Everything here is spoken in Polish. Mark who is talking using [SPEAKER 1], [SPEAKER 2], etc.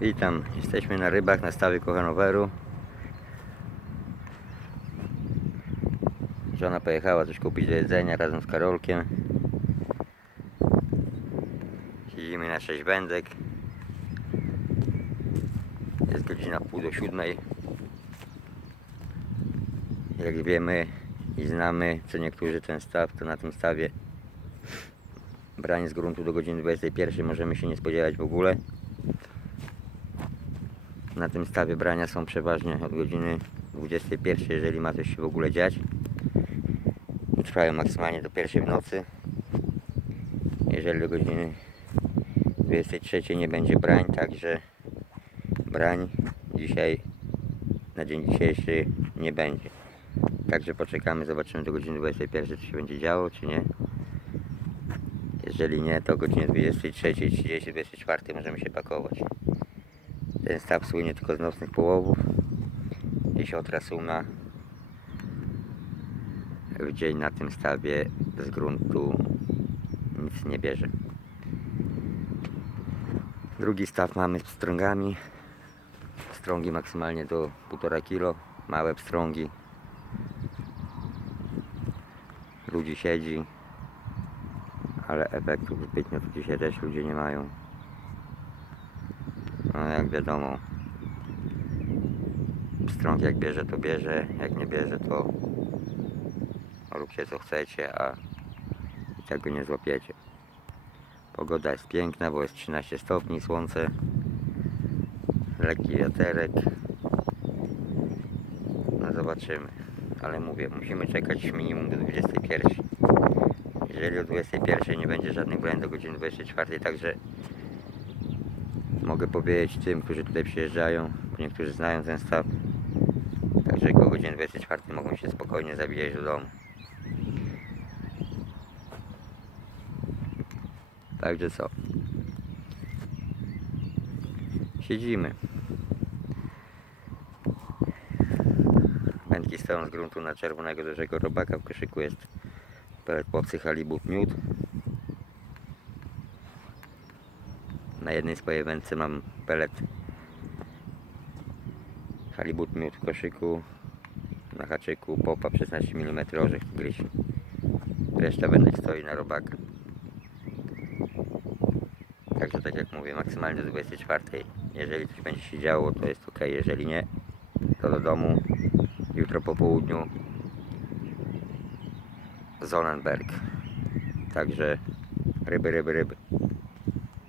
[SPEAKER 1] Witam, jesteśmy na rybach na stawie Kochanoweru. Żona pojechała coś kupić do jedzenia razem z Karolkiem. Siedzimy na 6 wędek. Jest godzina pół do siódmej. Jak wiemy i znamy, co niektórzy ten staw, to na tym stawie brań z gruntu do godziny 21 możemy się nie spodziewać w ogóle. Na tym stawie brania są przeważnie od godziny 21, jeżeli ma coś się w ogóle dziać. I trwają maksymalnie do pierwszej w nocy. Jeżeli do godziny 23 nie będzie brań, także brań dzisiaj na dzień dzisiejszy nie będzie. Także poczekamy, zobaczymy do godziny 21, czy się będzie działo, czy nie. Jeżeli nie, to o godzinie 23, 30, 24 możemy się pakować. Ten staw słynie tylko z nocnych połowów. Jeśli otrasuna w dzień na tym stawie z gruntu nic nie bierze. Drugi staw mamy z pstrągami. Pstrągi maksymalnie do 1,5 kg. Małe pstrągi. Ludzi siedzi, ale efektów zbytnio dzisiaj też ludzie nie mają. Jak wiadomo, pstrąg jak bierze to bierze, jak nie bierze to róbcie co chcecie, a i tak go nie złapiecie. Pogoda jest piękna, bo jest 13 stopni, słońce, lekki wiaterek. No zobaczymy, ale mówię, musimy czekać minimum do 21. Jeżeli o 21 nie będzie żadnych brań do godziny 24, także mogę powiedzieć tym, którzy tutaj przyjeżdżają, bo niektórzy znają ten staw, także o godzinie 24 mogą się spokojnie zabijać do domu. Także co? Siedzimy. Wędki stoją z gruntu na czerwonego dużego robaka. W koszyku jest pelet chłopcy halibut miód. Na jednej swojej wędce mam pelet halibut miód w koszyku. Na haczyku popa 16 mm orzech gryź. Reszta wędek stoi na robak. Także tak jak mówię, maksymalnie do 24. Jeżeli coś będzie się działo, to jest ok. Jeżeli nie, to do domu. Jutro po południu Zonenberg. Także ryby, ryby, ryby.